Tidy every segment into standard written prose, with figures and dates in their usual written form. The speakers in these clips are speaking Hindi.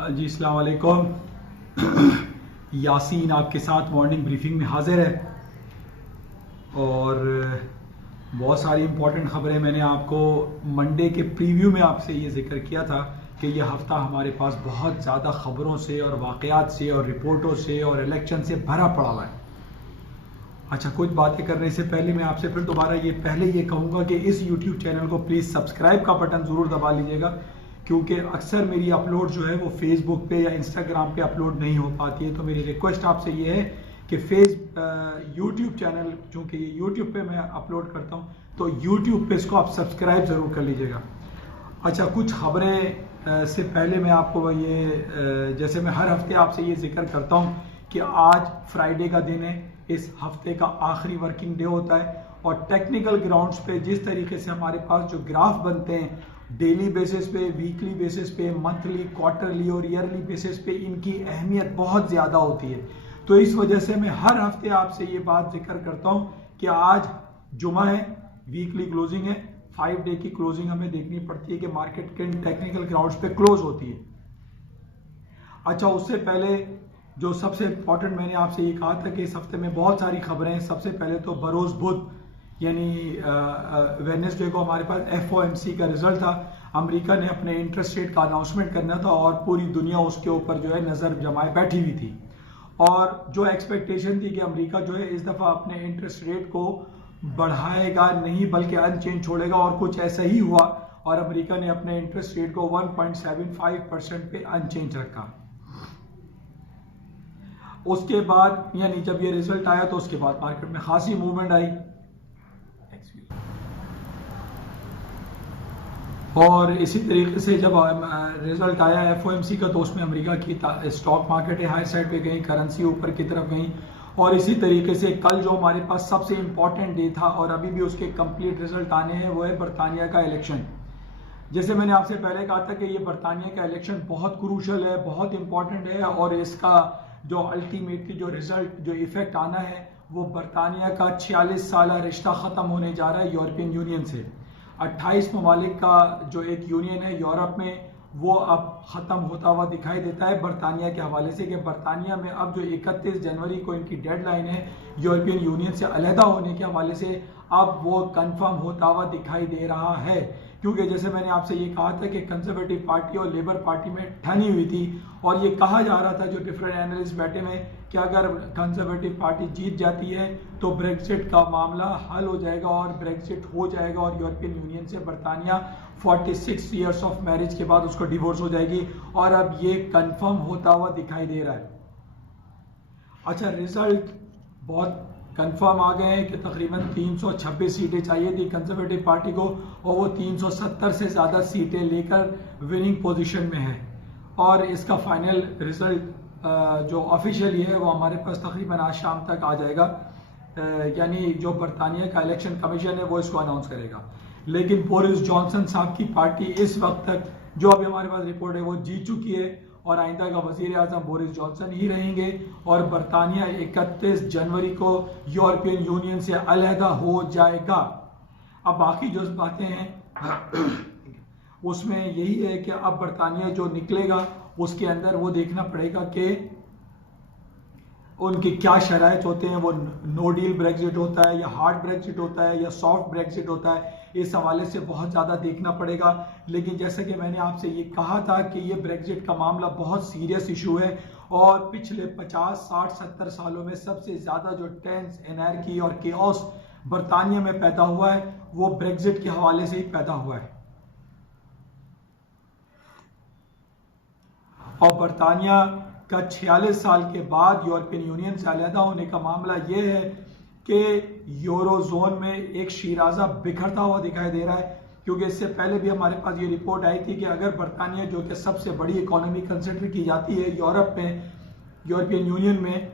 जी अस्सलाम वालेकुम। यासीन आपके साथ मॉर्निंग ब्रीफिंग में हाजिर है और बहुत सारी इंपॉर्टेंट खबरें मैंने आपको मंडे के प्रीव्यू में आपसे ये जिक्र किया था कि ये हफ्ता हमारे पास बहुत ज़्यादा खबरों से और वाक़यात से और रिपोर्टों से और इलेक्शन से भरा पड़ा हुआ है। अच्छा, कुछ बातें करने से पहले मैं आपसे फिर दोबारा ये कहूँगा कि इस यूट्यूब चैनल को प्लीज़ सब्सक्राइब का बटन ज़रूर दबा लीजिएगा, क्योंकि अक्सर मेरी अपलोड जो है वो फेसबुक पे या इंस्टाग्राम पे अपलोड नहीं हो पाती है। तो मेरी रिक्वेस्ट आपसे ये है कि यूट्यूब चैनल, चूँकि यूट्यूब पे मैं अपलोड करता हूँ, तो यूट्यूब पे इसको आप सब्सक्राइब ज़रूर कर लीजिएगा। अच्छा, कुछ खबरें से पहले मैं आपको जैसे मैं हर हफ्ते आपसे ये जिक्र करता हूँ कि आज फ्राइडे का दिन है, इस हफ्ते का आखिरी वर्किंग डे होता है और टेक्निकल ग्राउंड्स पे जिस तरीके से हमारे पास जो ग्राफ बनते हैं डेली बेसिस पे, वीकली बेसिस पे, मंथली, क्वार्टरली और ईयरली बेसिस पे, इनकी अहमियत बहुत ज़्यादा होती है। तो इस वजह से मैं हर हफ्ते आपसे ये बात जिक्र करता हूँ कि आज जुमा है, वीकली क्लोजिंग है, 5 डे की क्लोजिंग हमें देखनी पड़ती है कि मार्केट किन टेक्निकल ग्राउंड्स पे क्लोज होती है। अच्छा, उससे पहले जो सबसे इंपॉर्टेंट मैंने आपसे ये कहा था कि इस हफ्ते में बहुत सारी खबरें हैं। सबसे पहले तो बरोज़ बुध यानी वेडनेसडे को हमारे पास FOMC का रिजल्ट था। अमेरिका ने अपने इंटरेस्ट रेट का अनाउंसमेंट करना था और पूरी दुनिया उसके ऊपर जो है नज़र जमाए बैठी हुई थी और जो एक्सपेक्टेशन थी कि अमेरिका जो है इस दफ़ा अपने इंटरेस्ट रेट को बढ़ाएगा नहीं बल्कि अनचेंज छोड़ेगा, और कुछ ऐसा ही हुआ और अमेरिका ने अपने इंटरेस्ट रेट को 1.75% पे अनचेंज रखा। उसके बाद यानी जब ये रिजल्ट आया तो उसके बाद मार्केट में खासी मूवमेंट आई और इसी तरीके से जब रिजल्ट आया FOMC का तो उसमें अमेरिका की स्टॉक मार्केट हाई साइड पे गई, करेंसी ऊपर की तरफ गई। और इसी तरीके से कल जो हमारे पास सबसे इंपॉर्टेंट डे था और अभी भी उसके कंप्लीट रिजल्ट आने हैं, वो है बरतानिया का इलेक्शन। जैसे मैंने आपसे पहले कहा था कि ये बरतानिया का इलेक्शन बहुत क्रूशल है, बहुत इंपॉर्टेंट है और इसका जो अल्टीमेटली जो रिजल्ट, जो इफेक्ट आना है, वो बरतानिया का 46 साल रिश्ता ख़त्म होने जा रहा है यूरोपियन यूनियन से। 28 ममालिक का जो एक यूनियन है यूरोप में, वो अब ख़त्म होता हुआ दिखाई देता है बरतानिया के हवाले से कि बरतानिया में अब जो 31 जनवरी को इनकी डेडलाइन है यूरोपियन यूनियन से अलहदा होने के हवाले से, अब वो कंफर्म होता हुआ दिखाई दे रहा है। क्योंकि जैसे मैंने आपसे ये कहा था कि कंजर्वेटिव पार्टी और लेबर पार्टी में ठनी हुई थी और ये कहा जा रहा था, जो डिफरेंट एनालिस्ट बैठे में, कि अगर कंजर्वेटिव पार्टी जीत जाती है तो ब्रेक्जिट का मामला हल हो जाएगा और ब्रेक्जिट हो जाएगा और यूरोपियन यूनियन से बरतानिया 46 ईयर्स ऑफ मैरिज के बाद उसको डिवोर्स हो जाएगी, और अब ये कंफर्म होता हुआ दिखाई दे रहा है। अच्छा, रिजल्ट बहुत कंफर्म आ गए हैं कि तकरीबन 326 सीटें चाहिए थी कंजर्वेटिव पार्टी को और वो 370 से ज़्यादा सीटें लेकर विनिंग पोजीशन में है। और इसका फाइनल रिजल्ट जो ऑफिशियली है वो हमारे पास तकरीबन आज शाम तक आ जाएगा, यानी जो बरतानिया का इलेक्शन कमीशन है वो इसको अनाउंस करेगा। लेकिन बोरिस जॉनसन साहब की पार्टी इस वक्त तक, जो अभी हमारे पास रिपोर्ट है, वो जीत चुकी है और आइंदा का वजीर आजम बोरिस जॉनसन ही रहेंगे और बरतानिया 31 जनवरी को यूरोपियन यूनियन से अलहदा हो जाएगा। अब बाकी जो बातें हैं उसमें यही है कि अब बरतानिया जो निकलेगा उसके अंदर वो देखना पड़ेगा कि उनके क्या शराइत होते हैं, वो नो डील ब्रेक्जिट होता है या हार्ड ब्रेक्जिट होता है या सॉफ्ट ब्रेक्जिट होता है, इस हवाले से बहुत ज़्यादा देखना पड़ेगा। लेकिन जैसे कि मैंने आपसे ये कहा था कि ये ब्रेक्जिट का मामला बहुत सीरियस इशू है और पिछले 50, 60, 70 सालों में सबसे ज़्यादा जो टेंस, एनार्की और केओस बरतानिया में पैदा हुआ है वो ब्रेक्जिट के हवाले से ही पैदा हुआ है। और बरतानिया का 46 साल के बाद यूरोपियन यूनियन से अलहदा होने का मामला ये है कि यूरोजोन में एक शिराजा बिखरता हुआ दिखाई दे रहा है। क्योंकि इससे पहले भी हमारे पास ये रिपोर्ट आई थी कि अगर बरतानिया, जो कि सबसे बड़ी इकोनॉमी कंसिडर की जाती है यूरोप में, यूरोपियन यूनियन में,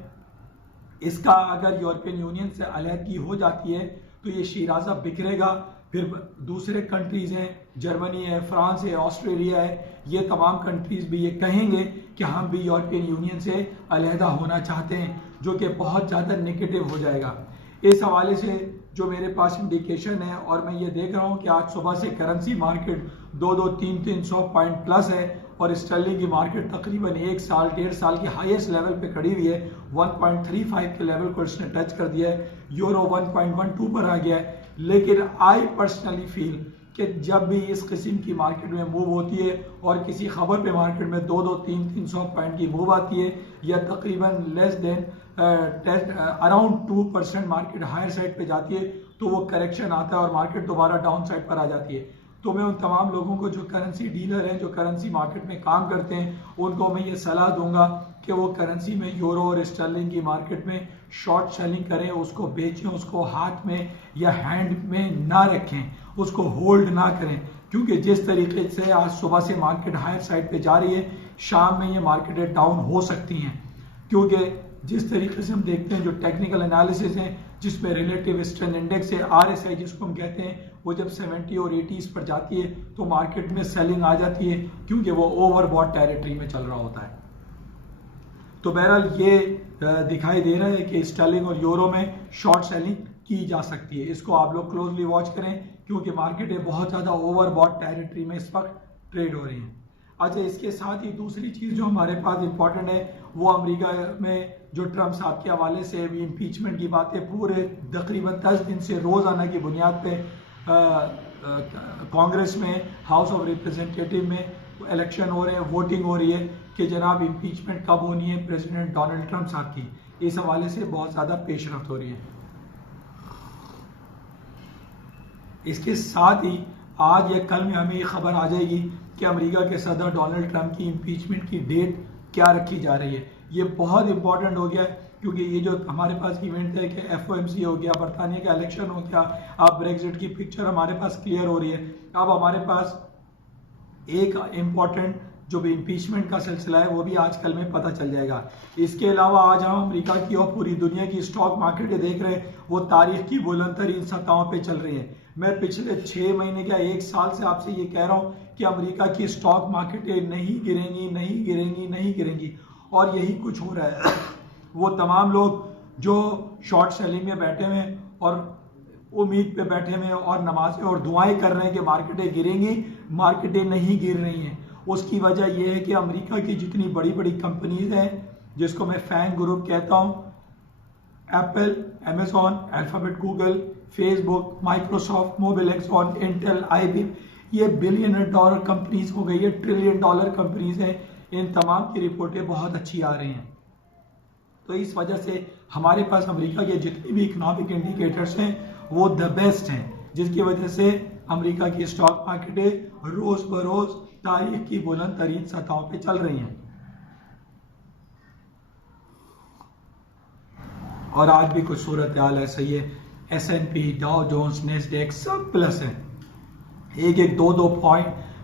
इसका अगर यूरोपियन यूनियन से अलहदगी हो जाती है तो ये शिराजा बिखरेगा। फिर दूसरे कंट्रीज हैं, जर्मनी है, फ्रांस है, ऑस्ट्रेलिया है, ये तमाम कंट्रीज भी ये कहेंगे कि हम भी यूरोपियन यूनियन से अलहदा होना चाहते हैं, जो कि बहुत ज़्यादा नेगेटिव हो जाएगा। इस हवाले से जो मेरे पास इंडिकेशन है और मैं ये देख रहा हूँ कि आज सुबह से करेंसी मार्केट 300 पॉइंट प्लस है और स्टर्लिंग की मार्केट तकरीबन 1-1.5 साल की हाईएस्ट लेवल पे खड़ी हुई है। 1.35 के लेवल को इसने टच कर दिया है। यूरो 1.12 पर आ गया है। लेकिन आई पर्सनली फील कि जब भी इस किस्म की मार्केट में मूव होती है और किसी खबर पे मार्केट में 300 पॉइंट की मूव आती है या तकरीबन less than around 2% market higher side पे जाती है, तो वो करेक्शन आता है और मार्केट दोबारा डाउन साइड पर आ जाती है। तो मैं उन तमाम लोगों को जो करेंसी डीलर हैं, जो करेंसी मार्केट में काम करते हैं, उनको मैं ये सलाह दूंगा कि वो करेंसी में यूरो और स्टर्लिंग की मार्केट में शॉर्ट सेलिंग करें, उसको बेचें, उसको हाथ में या हैंड में ना रखें, उसको होल्ड ना करें, क्योंकि जिस तरीके से आज सुबह से मार्केट हायर साइड पे जा रही है, शाम में ये मार्केटें डाउन हो सकती हैं। क्योंकि जिस तरीके से हम देखते हैं जो टेक्निकल एनालिसिस है, जिसमें रिलेटिव स्ट्रेंथ इंडेक्स है, RSI जिसको हम कहते हैं, वो जब 70 और 80 पर जाती है तो मार्केट में सेलिंग आ जाती है, क्योंकि वो ओवरबॉट टेरिटरी में चल रहा होता है। तो बहरहाल ये दिखाई दे रहा है कि स्टर्लिंग और यूरो में शॉर्ट सेलिंग की जा सकती है। इसको आप लोग क्लोजली वॉच करें, क्योंकि मार्केटें बहुत ज्यादा ओवरबॉट टेरिटरी में इस वक्त ट्रेड हो रही हैं। अच्छा, इसके साथ ही दूसरी चीज जो हमारे पास इंपॉर्टेंट है, वो अमेरिका में जो ट्रम्प साहब के हवाले से इम्पीचमेंट की बातें पूरे तकरीबन 10 दिन से रोजाना की बुनियाद पे कांग्रेस में, हाउस ऑफ रिप्रेजेंटेटिव में इलेक्शन हो रहे हैं, वोटिंग हो रही है कि जनाब इम्पीचमेंट कब होनी है प्रेसिडेंट डोनाल्ड ट्रम्प साहब की। इस हवाले से बहुत ज्यादा पेशरफ्त हो रही है। इसके साथ ही आज या कल में हमें ये खबर आ जाएगी कि अमेरिका के सदर डोनाल्ड ट्रंप की इम्पीचमेंट की डेट क्या रखी जा रही है। ये बहुत इंपॉर्टेंट हो गया है, क्योंकि ये जो हमारे पास इवेंट है कि FOMC हो गया, बरतानिया का इलेक्शन हो गया, अब ब्रेक्जिट की पिक्चर हमारे पास क्लियर हो रही है। अब हमारे पास एक इम्पॉर्टेंट जो भी इम्पीचमेंट का सिलसिला है वो भी आजकल में पता चल जाएगा। इसके अलावा आज हम अमेरिका की और पूरी दुनिया की स्टॉक मार्केटें देख रहे हैं, वो तारीख की बुलंदतरीन सतहों पे चल रही है। मैं पिछले 6 महीने या 1 साल से आपसे ये कह रहा हूं कि अमेरिका की स्टॉक मार्केटें नहीं गिरेंगी, नहीं गिरेंगी, नहीं गिरेंगी, और यही कुछ हो रहा है। वो तमाम लोग जो शॉर्ट सेलिंग में बैठे हुए हैं और उम्मीद पे बैठे हुए हैं और नमाजें और दुआएं कर रहे हैं कि मार्केटें गिरेंगी, मार्केटें नहीं गिर रही हैं। उसकी वजह यह है कि अमेरिका की जितनी बड़ी बड़ी कंपनीज हैं, जिसको मैं फैंग ग्रुप कहता हूं, Apple, Amazon, Alphabet, Google, Facebook, Microsoft, Mobil, Exxon, Intel, IBM, ये बिलियन डॉलर कंपनीज हो गई है, ट्रिलियन डॉलर कंपनीज हैं। इन तमाम की रिपोर्टें बहुत अच्छी आ रही हैं। तो इस वजह से हमारे पास अमेरिका के जितने भी इकोनॉमिक इंडिकेटर्स हैं वो द बेस्ट हैं, जिसकी वजह से अमेरिका की स्टॉक मार्केटें रोज बरोज तारीख की बुलंद तरीन सतहों पे चल रही हैं। और आज भी कुछ सूरत हाल ऐसा ही है। S&P, डाउ जोन्स, नेस्डैक सब प्लस है।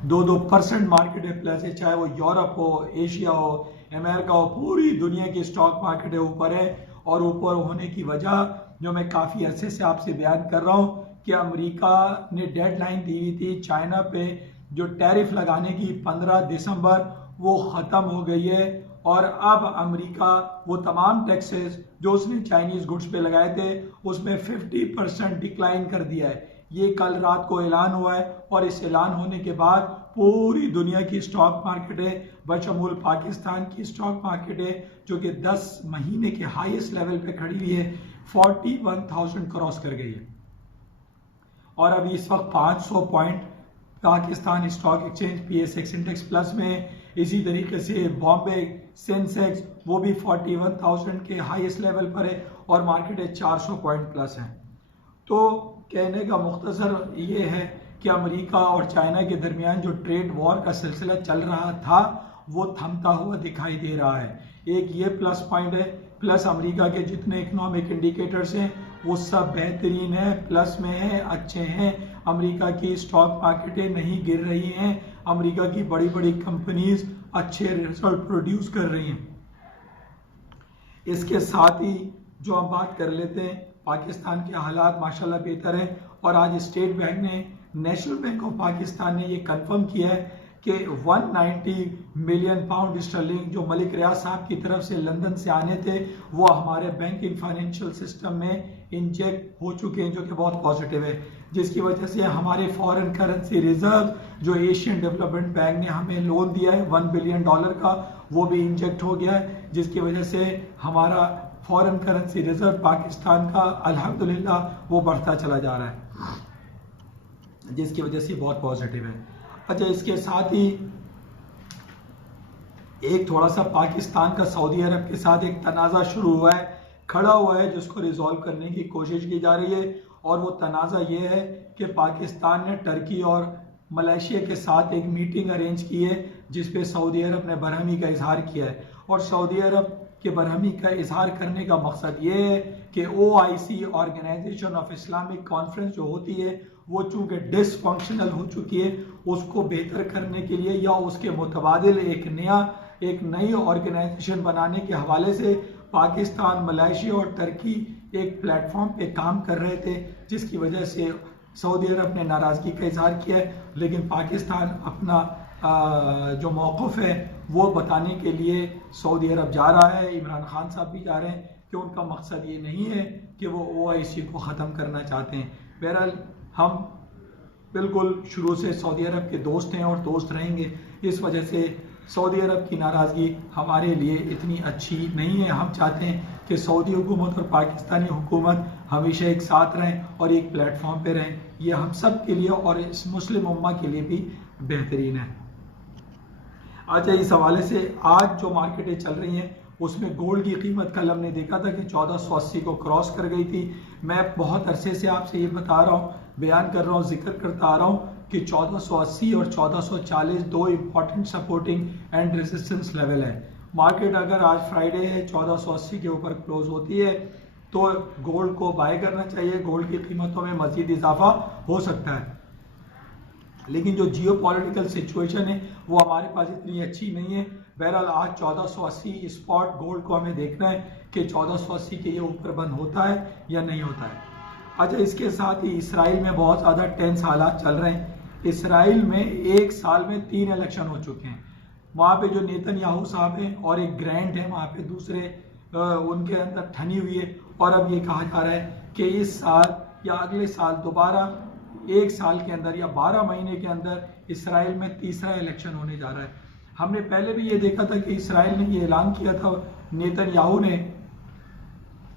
2% मार्केट है प्लस है, चाहे वो यूरोप हो, एशिया हो, अमेरिका हो, पूरी दुनिया की स्टॉक मार्केट ऊपर है। और ऊपर होने की वजह जो मैं काफी अरसे से आपसे बयान कर रहा हूं कि अमेरिका ने डेडलाइन दी हुई थी चाइना पे जो टैरिफ लगाने की 15 दिसंबर, वो खत्म हो गई है। और अब अमेरिका वो तमाम टैक्सेस जो उसने चाइनीज गुड्स पे लगाए थे उसमें 50% डिक्लाइन कर दिया है। ये कल रात को ऐलान हुआ है, और इस ऐलान होने के बाद पूरी दुनिया की स्टॉक मार्केटें बशमूल पाकिस्तान की स्टॉक मार्केटें जो कि 10 महीने के हाईएस्ट लेवल पे खड़ी हुई है, 41,000 क्रॉस कर गई है। और अभी इस वक्त 500 point Pakistan stock exchange PSX index plus में। इसी तरीके से बॉम्बे सेंसेक्स वो भी 41,000 के हाईएस्ट लेवल पर है और मार्केट 400 पॉइंट प्लस है। तो कहने का मुख्तसर ये है कि अमेरिका और चाइना के दरमियान जो ट्रेड वॉर का सिलसिला चल रहा था वो थमता हुआ दिखाई दे रहा है। एक ये प्लस पॉइंट है, प्लस अमेरिका के जितने इकोनॉमिक इंडिकेटर्स हैं वो सब बेहतरीन है, प्लस में है, अच्छे हैं। अमेरिका की स्टॉक मार्केटें नहीं गिर रही हैं, अमेरिका की बड़ी बड़ी कंपनीज अच्छे रिजल्ट प्रोड्यूस कर रही हैं। इसके साथ ही जो हम बात कर लेते हैं, पाकिस्तान के हालात माशाल्लाह बेहतर हैं। और आज स्टेट बैंक ने, नेशनल बैंक ऑफ पाकिस्तान ने ये कंफर्म किया है कि 190 मिलियन पाउंड स्टर्लिंग जो मलिक रियाज साहब की तरफ से लंदन से आने थे वो हमारे बैंकिंग फाइनेंशियल सिस्टम में इंजेक्ट हो चुके हैं, जो कि बहुत पॉजिटिव है, जिसकी वजह से हमारे फॉरेन करेंसी रिजर्व जो एशियन डेवलपमेंट बैंक ने हमें लोन दिया है $1 बिलियन का, वो भी इंजेक्ट हो गया है, जिसकी वजह से हमारा फॉरेन करेंसी रिजर्व पाकिस्तान का अल्हम्दुलिल्लाह वो बढ़ता चला जा रहा है, जिसकी वजह से बहुत पॉजिटिव है। अच्छा, इसके साथ ही एक थोड़ा सा पाकिस्तान का सऊदी अरब के साथ एक तनाज़ा शुरू हुआ है, खड़ा हुआ है, जिसको रिजॉल्व करने की कोशिश की जा रही है। और वो तनाज़ा ये है कि पाकिस्तान ने टर्की और मलेशिया के साथ एक मीटिंग अरेंज की है, जिस पे सऊदी अरब ने बरहमी का इजहार किया है। और सऊदी अरब के बरहमी का इजहार करने का मकसद ये है कि OIC Organisation of Islamic Conference जो होती है वो चूंकि डिसफंक्शनल हो चुकी है, उसको बेहतर करने के लिए या उसके मुतबादिल एक नई ऑर्गेनाइजेशन बनाने के हवाले से पाकिस्तान, मलेशिया और टर्की एक प्लेटफॉर्म पे काम कर रहे थे, जिसकी वजह से सऊदी अरब ने नाराज़गी का इजहार किया है। लेकिन पाकिस्तान अपना जो मौक़िफ़ है वो बताने के लिए सऊदी अरब जा रहा है, इमरान खान साहब भी जा रहे हैं कि उनका मकसद ये नहीं है कि वो OIC को ख़त्म करना चाहते हैं। बहरहाल हम बिल्कुल शुरू से सऊदी अरब के दोस्त हैं और दोस्त रहेंगे, इस वजह से सऊदी अरब की नाराज़गी हमारे लिए इतनी अच्छी नहीं है। हम चाहते हैं कि सऊदी हुकूमत और पाकिस्तानी हुकूमत हमेशा एक साथ रहें और एक प्लेटफॉर्म पे रहें, ये हम सब के लिए और इस मुस्लिम उम्मा के लिए भी बेहतरीन है। अच्छा, इस हवाले से आज जो मार्केटें चल रही हैं उसमें गोल्ड की कीमत कल हमने देखा था कि 1480 को क्रॉस कर गई थी। मैं बहुत अरसे से आपसे ये बता रहा हूँ, बयान कर रहा हूँ, जिक्र करता आ रहा हूँ कि 1480 और 1440 दो important supporting and resistance level है। मार्केट अगर आज फ्राइडे है 1480 के ऊपर क्लोज होती है तो गोल्ड को बाय करना चाहिए, गोल्ड की कीमतों में मजीद इजाफा हो सकता है। लेकिन जो जियो पॉलिटिकल सिचुएशन है वो हमारे पास इतनी अच्छी नहीं है। बहरहाल आज 1480 स्पॉट गोल्ड को हमें देखना है कि 1480 के ये ऊपर बंद होता है या नहीं होता है। अच्छा, इसके साथ ही इसराइल में बहुत ज़्यादा टेंस हालात चल रहे हैं। इसराइल में एक साल में 3 इलेक्शन हो चुके हैं। वहाँ पे जो नेतन्याहू साहब हैं और एक ग्रैंड है वहाँ पे दूसरे उनके अंदर ठनी हुई है। और अब ये कहा जा रहा है कि इस साल या अगले साल दोबारा एक साल के अंदर या 12 महीने के अंदर इसराइल में तीसरा इलेक्शन होने जा रहा है। हमने पहले भी ये देखा था कि इसराइल ने ये ऐलान किया था नेतन्याहू ने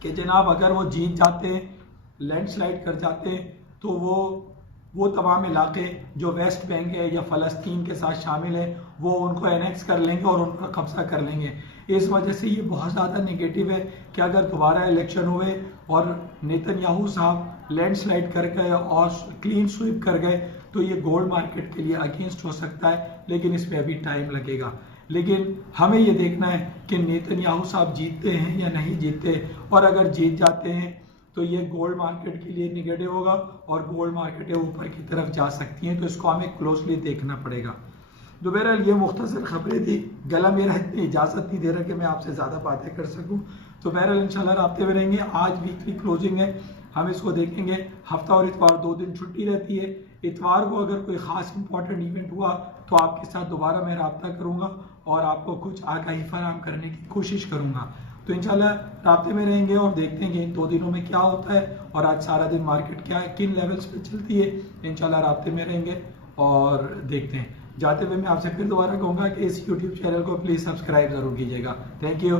कि जनाब अगर वो जीत जाते हैं, लैंडस्लाइड कर जाते हैं, तो वो तमाम इलाके जो वेस्ट बैंक है या फ़लस्तीन के साथ शामिल है वो उनको एनेक्स कर लेंगे और उनका कब्जा कर लेंगे। इस वजह से ये बहुत ज़्यादा नेगेटिव है कि अगर दोबारा इलेक्शन हुए और नेतन्याहू साहब लैंडस्लाइड कर गए और क्लीन स्वीप कर गए तो ये गोल्ड मार्केट के लिए अगेंस्ट हो सकता है, लेकिन इस पर अभी टाइम लगेगा। लेकिन हमें ये देखना है कि नेतन्याहू साहब जीतते हैं या नहीं जीतते, और अगर जीत जाते हैं तो ये गोल्ड मार्केट के लिए नेगेटिव होगा और गोल्ड मार्केटें ऊपर की तरफ जा सकती हैं, तो इसको हमें क्लोजली देखना पड़ेगा। तो बहरहाल ये मुख्तसर खबरें थी, गला मेरा इतनी इजाज़त नहीं दे रहा कि मैं आपसे ज़्यादा बातें कर सकूं। तो बहरहाल इंशाल्लाह राब्ते में रहेंगे। आज वीकली क्लोजिंग है, हम इसको देखेंगे। हफ्ता और इतवार 2 दिन छुट्टी रहती है। इतवार को अगर कोई ख़ास इंपॉर्टेंट इवेंट हुआ तो आपके साथ दोबारा मैं रब्ता करूँगा और आपको कुछ आगाही फराहम करने की कोशिश करूँगा। तो इंशाल्लाह राब्ते में रहेंगे और देखते हैं इन 2 दिनों में क्या होता है और आज सारा दिन मार्केट क्या है, किन लेवल्स पे चलती है। इंशाल्लाह राब्ते में रहेंगे और देखते हैं। जाते हुए मैं आपसे फिर दोबारा कहूँगा कि इस YouTube चैनल को प्लीज़ सब्सक्राइब ज़रूर कीजिएगा। Thank you.